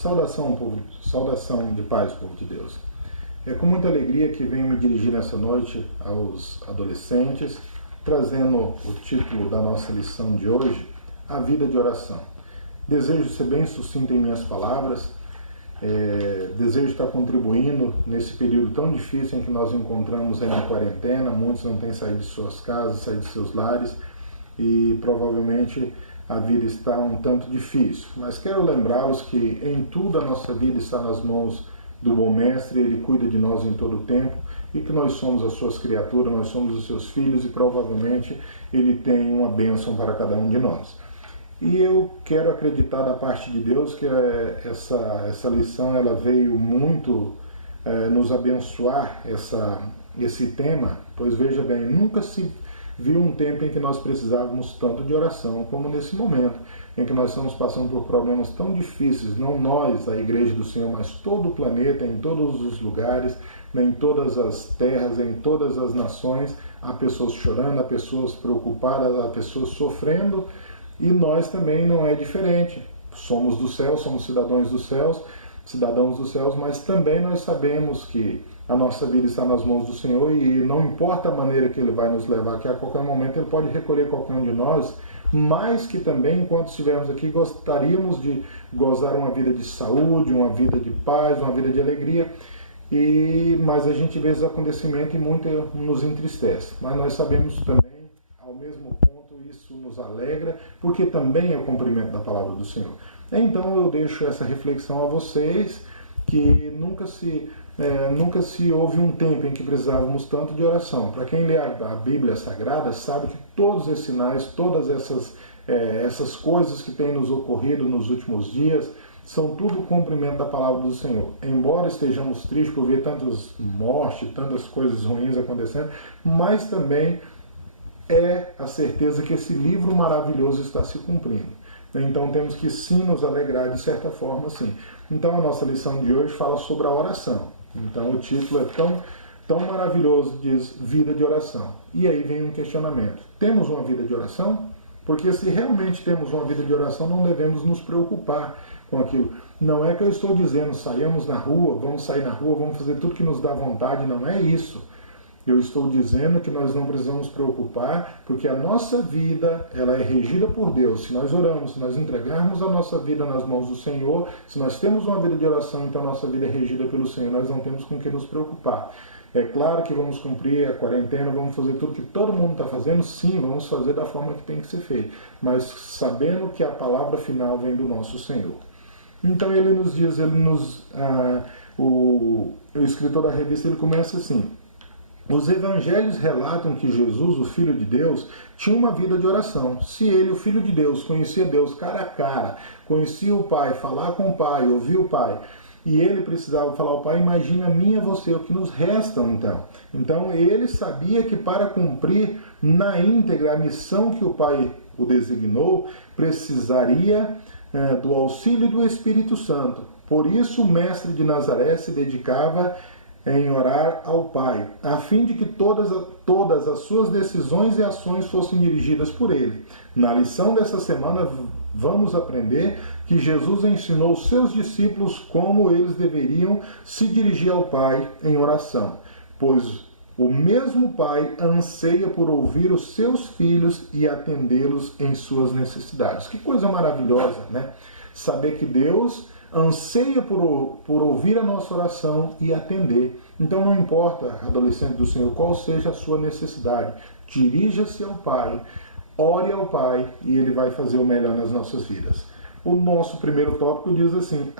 Saudação de paz, povo de Deus. É com muita alegria que venho me dirigir nessa noite aos adolescentes, trazendo o título da nossa lição de hoje, A Vida de Oração. Desejo ser bem sucinto em minhas palavras, desejo estar contribuindo nesse período tão difícil em que nós encontramos aí na quarentena. Muitos não têm saído de suas casas, saído de seus lares e provavelmente a vida está um tanto difícil. Mas quero lembrá-los que em tudo a nossa vida está nas mãos do bom Mestre, Ele cuida de nós em todo o tempo e que nós somos as suas criaturas, nós somos os seus filhos e provavelmente Ele tem uma bênção para cada um de nós. E eu quero acreditar da parte de Deus que essa lição ela veio muito nos abençoar, esse tema, pois veja bem, nunca se viu um tempo em que nós precisávamos tanto de oração como nesse momento, em que nós estamos passando por problemas tão difíceis, não nós, a Igreja do Senhor, mas todo o planeta, em todos os lugares, em todas as terras, em todas as nações, há pessoas chorando, há pessoas preocupadas, há pessoas sofrendo, e nós também não é diferente. Somos do céu, somos cidadãos dos céus, mas também nós sabemos que a nossa vida está nas mãos do Senhor e não importa a maneira que Ele vai nos levar, que a qualquer momento Ele pode recolher qualquer um de nós, mas que também, enquanto estivermos aqui, gostaríamos de gozar uma vida de saúde, uma vida de paz, uma vida de alegria, mas a gente vê esse acontecimento e muito nos entristece. Mas nós sabemos também, ao mesmo ponto, isso nos alegra, porque também é o cumprimento da palavra do Senhor. Então eu deixo essa reflexão a vocês, que nunca se houve um tempo em que precisávamos tanto de oração. Para quem lê a Bíblia Sagrada, sabe que todos esses sinais, todas essas coisas que têm nos ocorrido nos últimos dias, são tudo cumprimento da palavra do Senhor. Embora estejamos tristes por ver tantas mortes, tantas coisas ruins acontecendo, mas também é a certeza que esse livro maravilhoso está se cumprindo. Então temos que sim nos alegrar de certa forma, sim. Então a nossa lição de hoje fala sobre a oração. Então o título é tão maravilhoso, diz Vida de Oração. E aí vem um questionamento. Temos uma vida de oração? Porque se realmente temos uma vida de oração, não devemos nos preocupar com aquilo. Não é que eu estou dizendo, saiamos na rua, vamos sair na rua, vamos fazer tudo que nos dá vontade, não é isso. Eu estou dizendo que nós não precisamos preocupar, porque a nossa vida ela é regida por Deus. Se nós oramos, se nós entregarmos a nossa vida nas mãos do Senhor, se nós temos uma vida de oração, então a nossa vida é regida pelo Senhor, nós não temos com que nos preocupar. É claro que vamos cumprir a quarentena, vamos fazer tudo que todo mundo está fazendo, sim, vamos fazer da forma que tem que ser feito, mas sabendo que a palavra final vem do nosso Senhor. Então ele nos diz, o escritor da revista, ele começa assim: os evangelhos relatam que Jesus, o Filho de Deus, tinha uma vida de oração. Se ele, o Filho de Deus, conhecia Deus cara a cara, conhecia o Pai, falar com o Pai, ouvir o Pai, e ele precisava falar ao Pai, imagina a mim e você, o que nos resta então. Então ele sabia que para cumprir na íntegra a missão que o Pai o designou, precisaria do auxílio do Espírito Santo. Por isso o Mestre de Nazaré se dedicava em orar ao Pai, a fim de que todas as suas decisões e ações fossem dirigidas por Ele. Na lição dessa semana, vamos aprender que Jesus ensinou os seus discípulos como eles deveriam se dirigir ao Pai em oração, pois o mesmo Pai anseia por ouvir os seus filhos e atendê-los em suas necessidades. Que coisa maravilhosa, né? Saber que Deus anseia por ouvir a nossa oração e atender. Então não importa, adolescente do Senhor, qual seja a sua necessidade, dirija-se ao Pai, ore ao Pai e Ele vai fazer o melhor nas nossas vidas. O nosso primeiro tópico diz assim: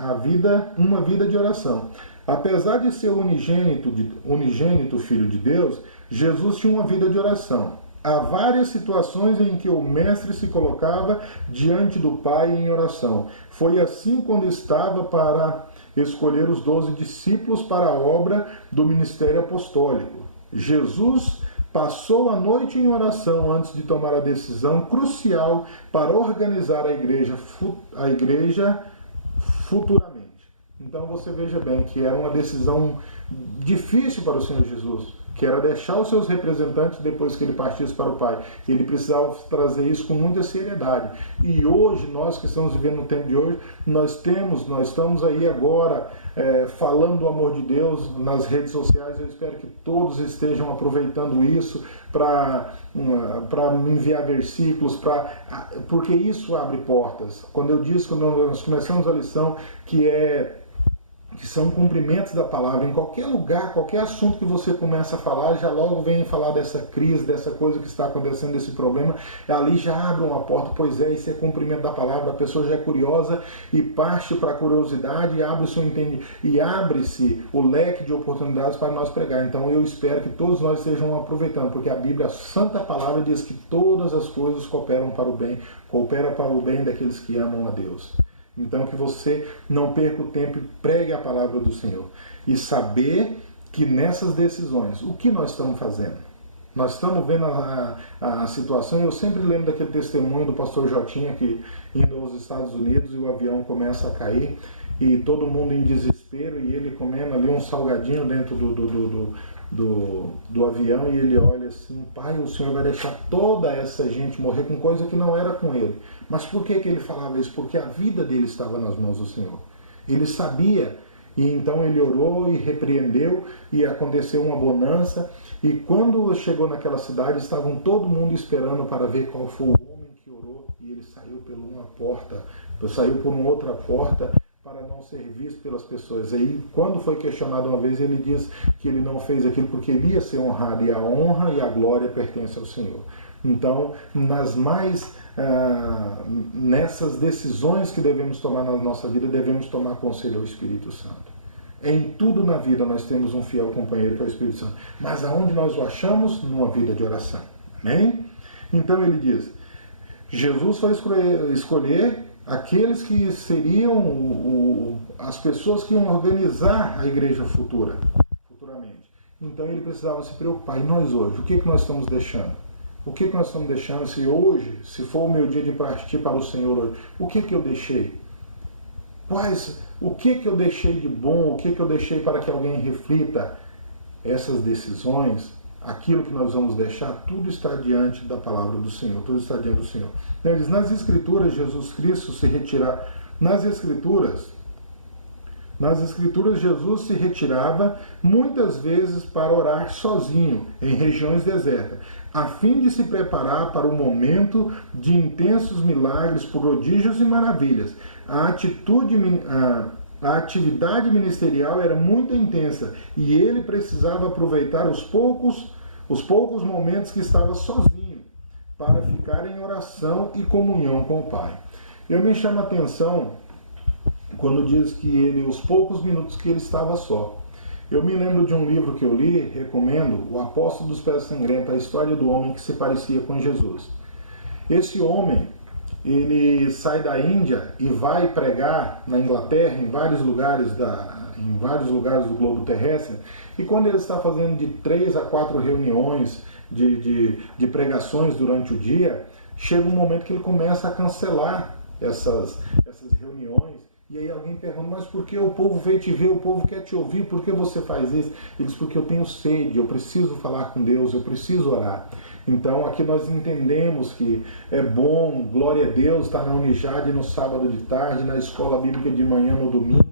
uma vida de oração. Apesar de ser unigênito Filho de Deus, Jesus tinha uma vida de oração. Há várias situações em que o Mestre se colocava diante do Pai em oração. Foi assim quando estava para escolher os 12 discípulos para a obra do ministério apostólico. Jesus passou a noite em oração antes de tomar a decisão crucial para organizar a igreja futuramente. Então você veja bem que era uma decisão difícil para o Senhor Jesus, que era deixar os seus representantes depois que ele partisse para o Pai. Ele precisava trazer isso com muita seriedade. E hoje, nós que estamos vivendo no tempo de hoje, nós estamos aí agora falando do amor de Deus nas redes sociais. Eu espero que todos estejam aproveitando isso para enviar versículos, porque isso abre portas. Quando nós começamos a lição, que são cumprimentos da palavra, em qualquer lugar, qualquer assunto que você começa a falar, já logo vem falar dessa crise, dessa coisa que está acontecendo, desse problema, ali já abre uma porta, pois é, isso é cumprimento da palavra, a pessoa já é curiosa e parte para a curiosidade e abre o seu entendimento, e abre-se o leque de oportunidades para nós pregar. Então eu espero que todos nós estejam aproveitando, porque a Bíblia, a Santa Palavra, diz que todas as coisas cooperam para o bem daqueles que amam a Deus. Então que você não perca o tempo e pregue a palavra do Senhor. E saber que nessas decisões, o que nós estamos fazendo? Nós estamos vendo a situação, eu sempre lembro daquele testemunho do pastor Jotinha, que indo aos Estados Unidos e o avião começa a cair, e todo mundo em desespero, e ele comendo ali um salgadinho dentro do avião, e ele olha assim: Pai, o Senhor vai deixar toda essa gente morrer com coisa que não era com ele. Mas por que ele falava isso? Porque a vida dele estava nas mãos do Senhor. Ele sabia, e então ele orou e repreendeu, e aconteceu uma bonança, e quando chegou naquela cidade, estavam todo mundo esperando para ver qual foi o homem que orou, e ele saiu por uma outra porta, para não ser visto pelas pessoas. Aí, quando foi questionado uma vez, ele diz que ele não fez aquilo porque ele ia ser honrado, e a honra e a glória pertencem ao Senhor. Então, nessas decisões que devemos tomar na nossa vida, devemos tomar conselho ao Espírito Santo. Em tudo na vida nós temos um fiel companheiro que é o Espírito Santo. Mas aonde nós o achamos? Numa vida de oração. Amém? Então ele diz, Jesus foi escolher aqueles que seriam as pessoas que iam organizar a igreja futuramente. Então ele precisava se preocupar. E nós hoje, o que nós estamos deixando? O que nós estamos deixando? Se for o meu dia de partir para o Senhor hoje, o que eu deixei? O que eu deixei de bom? O que eu deixei para que alguém reflita? Essas decisões, aquilo que nós vamos deixar, tudo está diante da palavra do Senhor, tudo está diante do Senhor. Ele diz, nas Escrituras, Jesus Cristo se retirar. Nas Escrituras, Jesus se retirava muitas vezes para orar sozinho, em regiões desertas, a fim de se preparar para o momento de intensos milagres, prodígios e maravilhas. A atividade ministerial era muito intensa e ele precisava aproveitar os poucos momentos que estava sozinho para ficar em oração e comunhão com o Pai. Eu me chamo a atenção quando diz que os poucos minutos que ele estava só. Eu me lembro de um livro que eu li, recomendo, O Apóstolo dos Pés Sangrentos, a história do homem que se parecia com Jesus. Esse homem, ele sai da Índia e vai pregar na Inglaterra, em vários lugares do globo terrestre, e quando ele está fazendo de 3 a 4 reuniões de pregações durante o dia, chega um momento que ele começa a cancelar essas reuniões. E aí alguém pergunta, mas por que o povo veio te ver, o povo quer te ouvir, por que você faz isso? Ele diz, porque eu tenho sede, eu preciso falar com Deus, eu preciso orar. Então aqui nós entendemos que é bom, glória a Deus, estar na Unijade no sábado de tarde, na escola bíblica de manhã no domingo,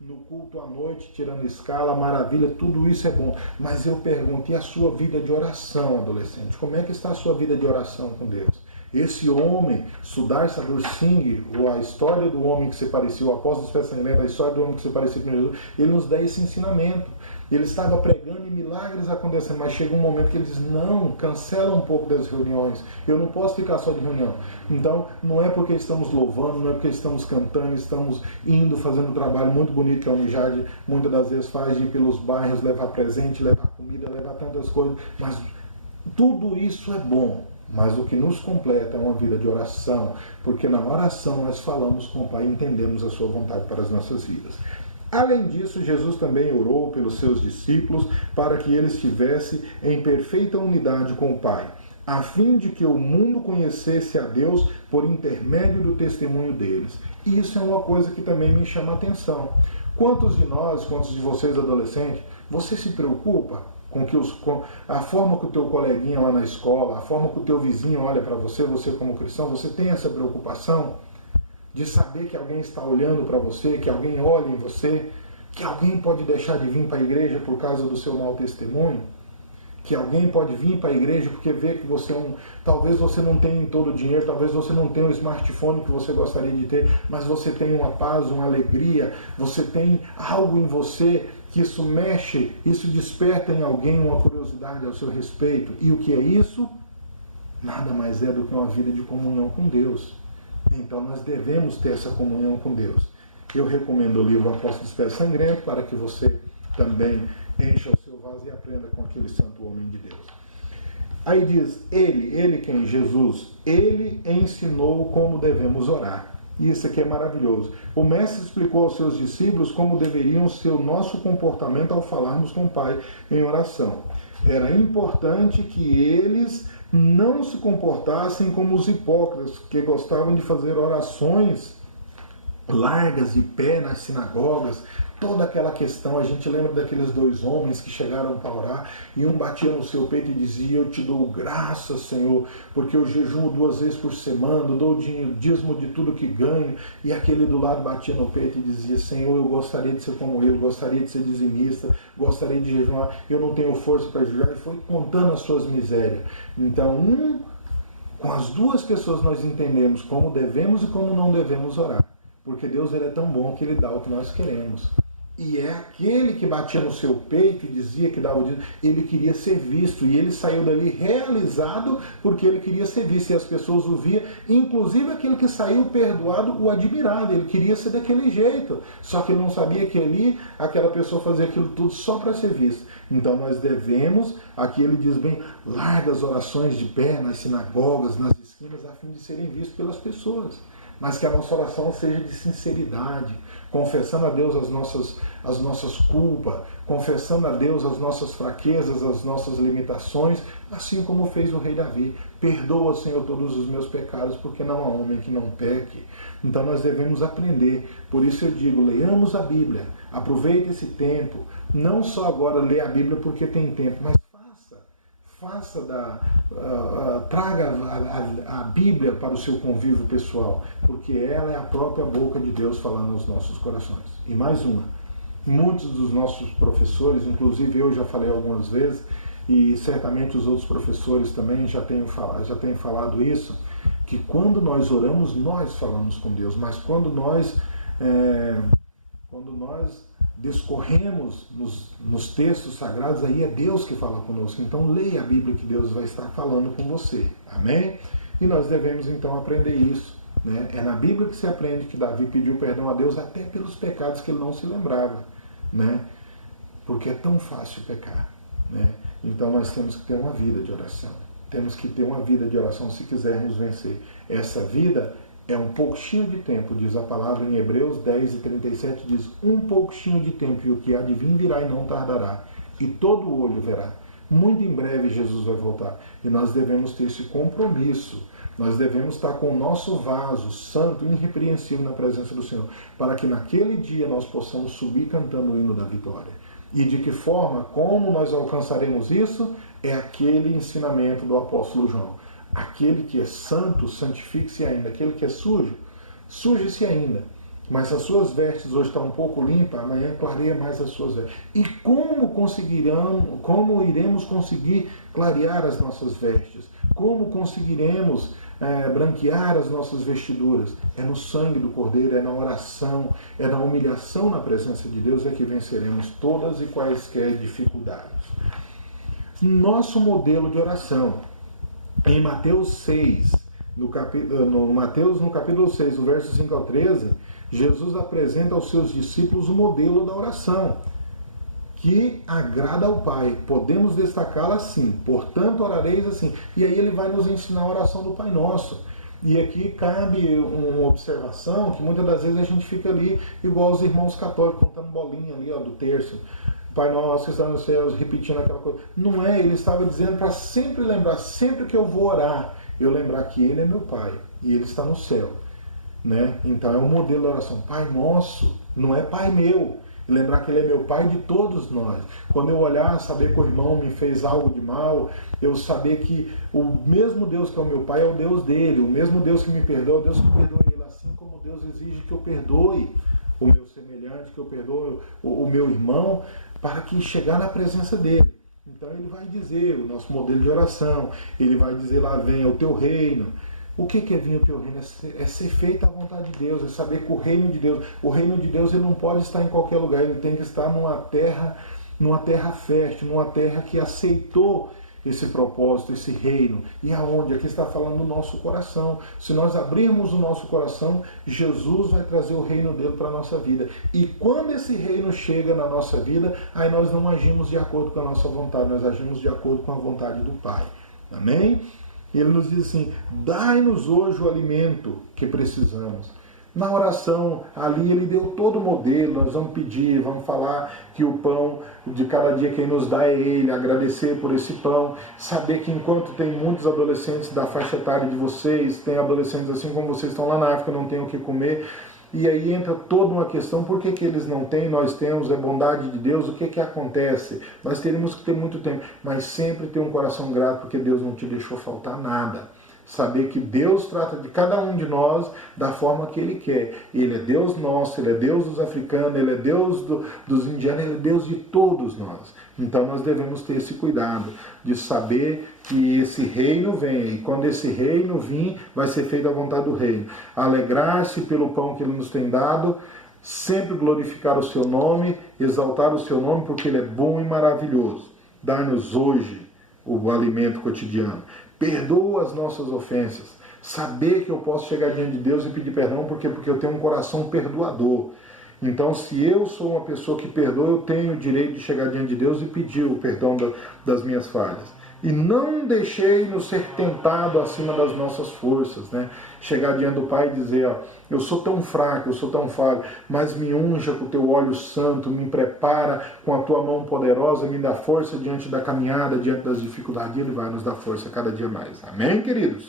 no culto à noite, tirando escala, maravilha, tudo isso é bom. Mas eu pergunto, e a sua vida de oração, adolescente? Como é que está a sua vida de oração com Deus? Esse homem, Sundar Sadhguru Singh, ou a história do homem que se parecia, o apóstolo dos Pés Sangrentos, a história do homem que se parecia com Jesus, ele nos dá esse ensinamento. Ele estava pregando e milagres acontecendo, mas chega um momento que ele diz, não, cancela um pouco das reuniões, eu não posso ficar só de reunião. Então, não é porque estamos louvando, não é porque estamos cantando, estamos indo, fazendo um trabalho muito bonito que a Unijade muitas das vezes faz, de ir pelos bairros, levar presente, levar comida, levar tantas coisas, mas tudo isso é bom. Mas o que nos completa é uma vida de oração, porque na oração nós falamos com o Pai e entendemos a sua vontade para as nossas vidas. Além disso, Jesus também orou pelos seus discípulos para que eles estivessem em perfeita unidade com o Pai, a fim de que o mundo conhecesse a Deus por intermédio do testemunho deles. E isso é uma coisa que também me chama a atenção. Quantos de nós, quantos de vocês adolescentes, você se preocupa a forma que o teu coleguinha lá na escola, a forma que o teu vizinho olha para você, você como cristão, você tem essa preocupação de saber que alguém está olhando para você, que alguém olha em você, que alguém pode deixar de vir para a igreja por causa do seu mau testemunho? Que alguém pode vir para a igreja porque vê que você talvez você não tenha todo o dinheiro, talvez você não tenha o smartphone que você gostaria de ter, mas você tem uma paz, uma alegria, você tem algo em você que isso mexe, isso desperta em alguém uma curiosidade ao seu respeito. E o que é isso? Nada mais é do que uma vida de comunhão com Deus. Então nós devemos ter essa comunhão com Deus. Eu recomendo o livro Apóstolos Pés Sangrento para que você também encha o seu vaso e aprenda com aquele santo homem de Deus. Aí diz, ele quem? Jesus, ele ensinou como devemos orar. E isso aqui é maravilhoso. O mestre explicou aos seus discípulos como deveriam ser o nosso comportamento ao falarmos com o Pai em oração. Era importante que eles não se comportassem como os hipócritas, que gostavam de fazer orações largas de pé nas sinagogas, toda aquela questão. A gente lembra daqueles dois homens que chegaram para orar e um batia no seu peito e dizia, eu te dou graças, Senhor, porque eu jejuo 2 vezes por semana, dou o dízimo de tudo que ganho, e aquele do lado batia no peito e dizia, Senhor, eu gostaria de ser como ele, gostaria de ser dizimista, gostaria de jejuar, eu não tenho força para jejuar, e foi contando as suas misérias. Então, com as duas pessoas nós entendemos como devemos e como não devemos orar. Porque Deus ele é tão bom que ele dá o que nós queremos. E é aquele que batia no seu peito e dizia que dava o dízimo, ele queria ser visto. E ele saiu dali realizado porque ele queria ser visto. E as pessoas o viam, inclusive aquele que saiu perdoado o admirava. Ele queria ser daquele jeito. Só que ele não sabia que ali aquela pessoa fazia aquilo tudo só para ser visto. Então nós devemos, aqui ele diz bem, largas orações de pé nas sinagogas, nas esquinas, a fim de serem vistos pelas pessoas. Mas que a nossa oração seja de sinceridade, confessando a Deus as nossas culpas, confessando a Deus as nossas fraquezas, as nossas limitações, assim como fez o rei Davi. Perdoa, Senhor, todos os meus pecados, porque não há homem que não peque. Então nós devemos aprender. Por isso eu digo, leiamos a Bíblia, aproveite esse tempo, não só agora ler a Bíblia porque tem tempo, mas traga a Bíblia para o seu convívio pessoal, porque ela é a própria boca de Deus falando aos nossos corações. E mais uma, muitos dos nossos professores, inclusive eu já falei algumas vezes, e certamente os outros professores também já têm falado isso, que quando nós oramos, nós falamos com Deus, mas quando nós discorremos nos textos sagrados, aí é Deus que fala conosco. Então leia a Bíblia que Deus vai estar falando com você. Amém? E nós devemos então aprender isso. Né? É na Bíblia que se aprende que Davi pediu perdão a Deus até pelos pecados que ele não se lembrava. Né? Porque é tão fácil pecar. Né? Então nós temos que ter uma vida de oração. Temos que ter uma vida de oração se quisermos vencer. Essa vida é um pouquinho de tempo, diz a palavra em Hebreus 10:37, diz, um pouquinho de tempo, e o que há de vir virá e não tardará, e todo olho verá. Muito em breve Jesus vai voltar, e nós devemos ter esse compromisso, nós devemos estar com o nosso vaso santo e irrepreensível na presença do Senhor, para que naquele dia nós possamos subir cantando o hino da vitória. E de que forma, como nós alcançaremos isso? É aquele ensinamento do apóstolo João. Aquele que é santo, santifique-se ainda. Aquele que é sujo, suje-se ainda. Mas se as suas vestes hoje estão um pouco limpas, amanhã clareia mais as suas vestes. E como iremos conseguir clarear as nossas vestes? Como conseguiremos branquear as nossas vestiduras? É no sangue do Cordeiro, é na oração, é na humilhação na presença de Deus, é que venceremos todas e quaisquer dificuldades. Nosso modelo de oração. Em Mateus 6, no capítulo 6, do verso 5 ao 13, Jesus apresenta aos seus discípulos o modelo da oração, que agrada ao Pai. Podemos destacá-la assim, portanto orareis assim. E aí ele vai nos ensinar a oração do Pai Nosso. E aqui cabe uma observação, que muitas das vezes a gente fica ali, igual os irmãos católicos, contando bolinha ali, do terço. Pai nosso que está nos céus, repetindo aquela coisa. Não é, ele estava dizendo para sempre lembrar, sempre que eu vou orar, eu lembrar que ele é meu Pai e ele está no céu. Né? Então é um modelo da oração. Pai nosso, não é Pai meu. lembrar que Ele é meu Pai de todos nós. Quando eu olhar, saber que o irmão me fez algo de mal, eu saber que o mesmo Deus que é o meu Pai é o Deus dele, o mesmo Deus que me perdoa é o Deus que perdoa ele, assim como Deus exige que eu perdoe o meu semelhante, que eu perdoe o meu irmão, para que chegar na presença dele. Então ele vai dizer, o nosso modelo de oração, ele vai dizer lá, venha o teu reino. O que é vir o teu reino? É ser feita a vontade de Deus, é saber que o reino de Deus ele não pode estar em qualquer lugar, ele tem que estar numa terra fértil, numa terra que aceitou esse propósito, esse reino. E aonde? Aqui está falando do nosso coração. Se nós abrirmos o nosso coração, Jesus vai trazer o reino dele para a nossa vida. E quando esse reino chega na nossa vida, aí nós não agimos de acordo com a nossa vontade, nós agimos de acordo com a vontade do Pai. Amém? E ele nos diz assim, dai-nos hoje o alimento que precisamos. Na oração, ali ele deu todo o modelo, nós vamos pedir, vamos falar que o pão de cada dia quem nos dá é ele, agradecer por esse pão, saber que enquanto tem muitos adolescentes da faixa etária de vocês, tem adolescentes assim como vocês estão lá na África, não têm o que comer, e aí entra toda uma questão, por que eles não têm, nós temos, é bondade de Deus, o que acontece? Nós teríamos que ter muito tempo, mas sempre ter um coração grato, porque Deus não te deixou faltar nada. Saber que Deus trata de cada um de nós da forma que Ele quer. Ele é Deus nosso, Ele é Deus dos africanos, Ele é Deus dos indianos, Ele é Deus de todos nós. Então nós devemos ter esse cuidado de saber que esse reino vem. E quando esse reino vir, vai ser feita a vontade do reino. Alegrar-se pelo pão que Ele nos tem dado, sempre glorificar o Seu nome, exaltar o Seu nome, porque Ele é bom e maravilhoso. Dar-nos hoje o alimento cotidiano. Perdoa as nossas ofensas. Saber que eu posso chegar diante de Deus e pedir perdão, porque eu tenho um coração perdoador. Então, se eu sou uma pessoa que perdoa, eu tenho o direito de chegar diante de Deus e pedir o perdão das minhas falhas. E não deixei-nos ser tentado acima das nossas forças, né? Chegar diante do Pai e dizer, ó, eu sou tão fraco, eu sou tão falho, mas me unja com o teu óleo santo, me prepara com a tua mão poderosa, me dá força diante da caminhada, diante das dificuldades, e Ele vai nos dar força cada dia mais. Amém, queridos?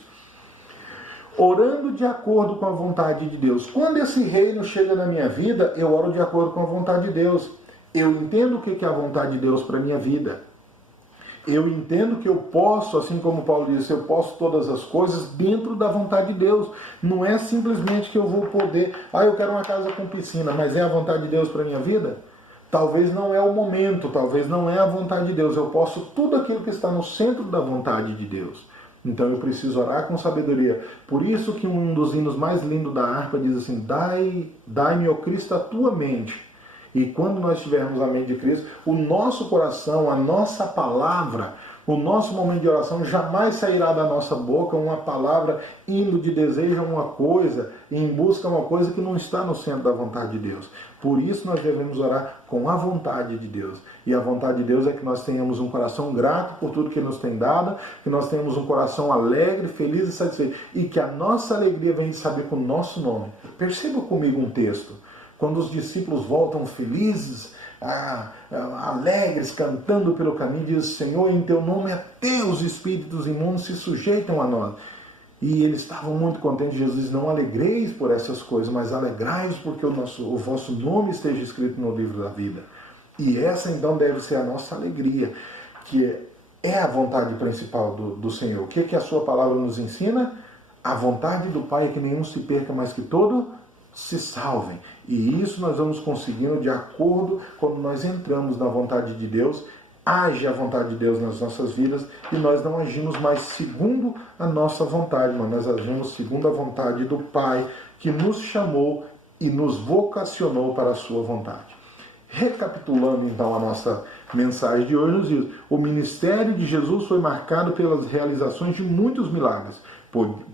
Orando de acordo com a vontade de Deus. Quando esse reino chega na minha vida, eu oro de acordo com a vontade de Deus. Eu entendo o que é a vontade de Deus para a minha vida. Eu entendo que eu posso, assim como Paulo disse, eu posso todas as coisas dentro da vontade de Deus. Não é simplesmente que eu vou poder, eu quero uma casa com piscina, mas é a vontade de Deus para a minha vida? Talvez não é o momento, talvez não é a vontade de Deus. Eu posso tudo aquilo que está no centro da vontade de Deus. Então eu preciso orar com sabedoria. Por isso que um dos hinos mais lindos da harpa diz assim, dai-me, ó Cristo, a tua mente. E quando nós tivermos a mente de Cristo, o nosso coração, a nossa palavra, o nosso momento de oração jamais sairá da nossa boca uma palavra indo de desejo a uma coisa, em busca de uma coisa que não está no centro da vontade de Deus. Por isso nós devemos orar com a vontade de Deus. E a vontade de Deus é que nós tenhamos um coração grato por tudo que Ele nos tem dado, que nós tenhamos um coração alegre, feliz e satisfeito. E que a nossa alegria vem de saber com o nosso nome. Perceba comigo um texto. Quando os discípulos voltam felizes, alegres, cantando pelo caminho, diz, Senhor, em teu nome até os espíritos imundos se sujeitam a nós. E eles estavam muito contentes. Jesus diz, não alegreis por essas coisas, mas alegrai-vos porque o vosso nome esteja escrito no livro da vida. E essa então deve ser a nossa alegria, que é a vontade principal do Senhor. O que a sua palavra nos ensina? A vontade do Pai é que nenhum se perca, mas que todo se salvem. E isso nós vamos conseguindo de acordo quando nós entramos na vontade de Deus, age a vontade de Deus nas nossas vidas e nós não agimos mais segundo a nossa vontade, mas nós agimos segundo a vontade do Pai que nos chamou e nos vocacionou para a sua vontade. Recapitulando então a nossa mensagem de hoje, nos diz, o ministério de Jesus foi marcado pelas realizações de muitos milagres,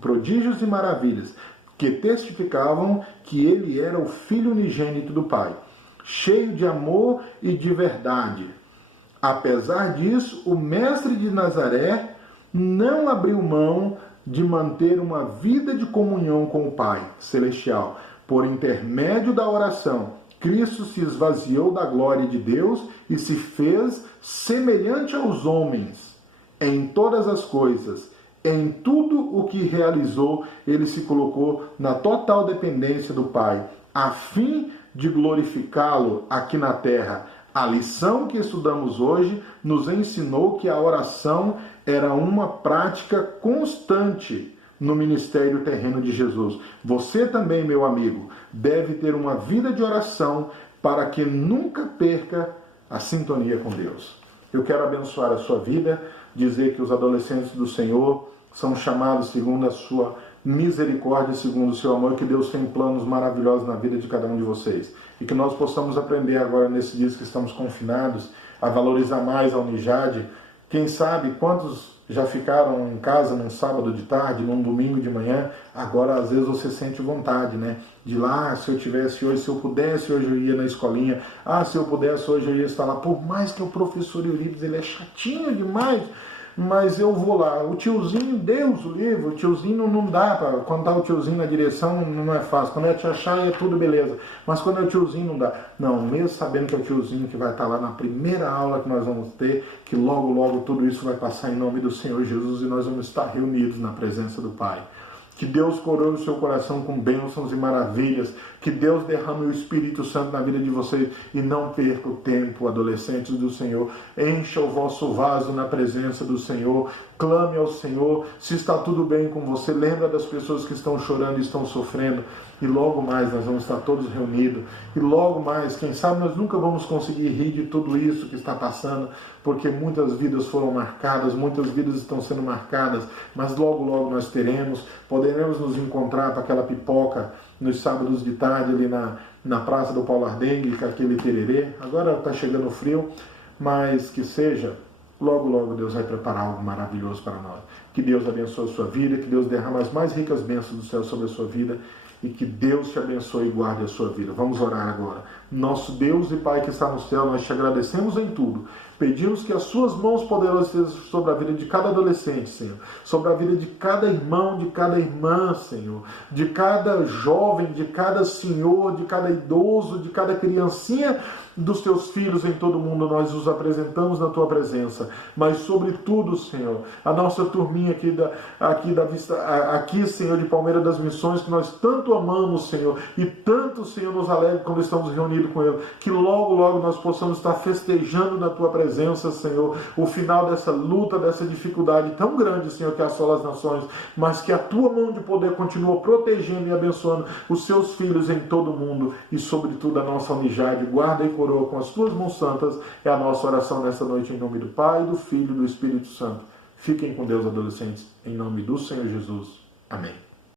prodígios e maravilhas, que testificavam que ele era o Filho unigênito do Pai, cheio de amor e de verdade. Apesar disso, o Mestre de Nazaré não abriu mão de manter uma vida de comunhão com o Pai Celestial. Por intermédio da oração, Cristo se esvaziou da glória de Deus e se fez semelhante aos homens em todas as coisas. Em tudo o que realizou, ele se colocou na total dependência do Pai, a fim de glorificá-lo aqui na terra. A lição que estudamos hoje nos ensinou que a oração era uma prática constante no ministério terreno de Jesus. Você também, meu amigo, deve ter uma vida de oração para que nunca perca a sintonia com Deus. Eu quero abençoar a sua vida, dizer que os adolescentes do Senhor são chamados segundo a sua misericórdia, segundo o seu amor, que Deus tem planos maravilhosos na vida de cada um de vocês. E que nós possamos aprender agora, nesses dias que estamos confinados, a valorizar mais a Unijade. Quem sabe quantos já ficaram em casa num sábado de tarde, num domingo de manhã, agora às vezes você sente vontade, né? De lá, se eu tivesse hoje, se eu pudesse, hoje eu ia na escolinha. Se eu pudesse, hoje eu ia estar lá. Por mais que o professor Euripides, ele é chatinho demais, mas eu vou lá. O tiozinho, Deus o livre, o tiozinho não dá para. Quando tá o tiozinho na direção, não é fácil. Quando é te achar, é tudo beleza. Mas quando é o tiozinho, não dá. Não, mesmo sabendo que é o tiozinho que vai estar lá na primeira aula que nós vamos ter, que logo, logo tudo isso vai passar em nome do Senhor Jesus e nós vamos estar reunidos na presença do Pai. Que Deus coroe o seu coração com bênçãos e maravilhas. Que Deus derrame o Espírito Santo na vida de vocês. E não perca o tempo, adolescentes do Senhor. Encha o vosso vaso na presença do Senhor. Clame ao Senhor. Se está tudo bem com você, lembra das pessoas que estão chorando e estão sofrendo. E logo mais nós vamos estar todos reunidos. E logo mais, quem sabe nós nunca vamos conseguir rir de tudo isso que está passando, porque muitas vidas foram marcadas, muitas vidas estão sendo marcadas, mas logo, logo nós poderemos nos encontrar para aquela pipoca nos sábados de tarde ali na Praça do Paulo Ardengue, com aquele tererê. Agora está chegando o frio, mas que seja, logo, logo Deus vai preparar algo maravilhoso para nós. Que Deus abençoe a sua vida, que Deus derrame as mais ricas bênçãos do céu sobre a sua vida e que Deus te abençoe e guarde a sua vida. Vamos orar agora. Nosso Deus e Pai que está no céu, nós te agradecemos em tudo. Pedimos que as suas mãos poderosas estejam sobre a vida de cada adolescente, Senhor. Sobre a vida de cada irmão, de cada irmã, Senhor. De cada jovem, de cada senhor, de cada idoso, de cada criancinha dos teus filhos em todo o mundo. Nós os apresentamos na tua presença. Mas, sobretudo, Senhor, a nossa turminha aqui, Senhor, de Palmeira das Missões, que nós tanto amamos, Senhor, e tanto, Senhor, nos alegra quando estamos reunidos com ele. Que logo, logo nós possamos estar festejando na tua presença, Senhor, o final dessa luta, dessa dificuldade tão grande, Senhor, que assola as nações, mas que a tua mão de poder continua protegendo e abençoando os seus filhos em todo o mundo e, sobretudo, a nossa Unijade. Guarda e coroa com as tuas mãos santas. É a nossa oração nesta noite, em nome do Pai, do Filho e do Espírito Santo. Fiquem com Deus, adolescentes, em nome do Senhor Jesus. Amém.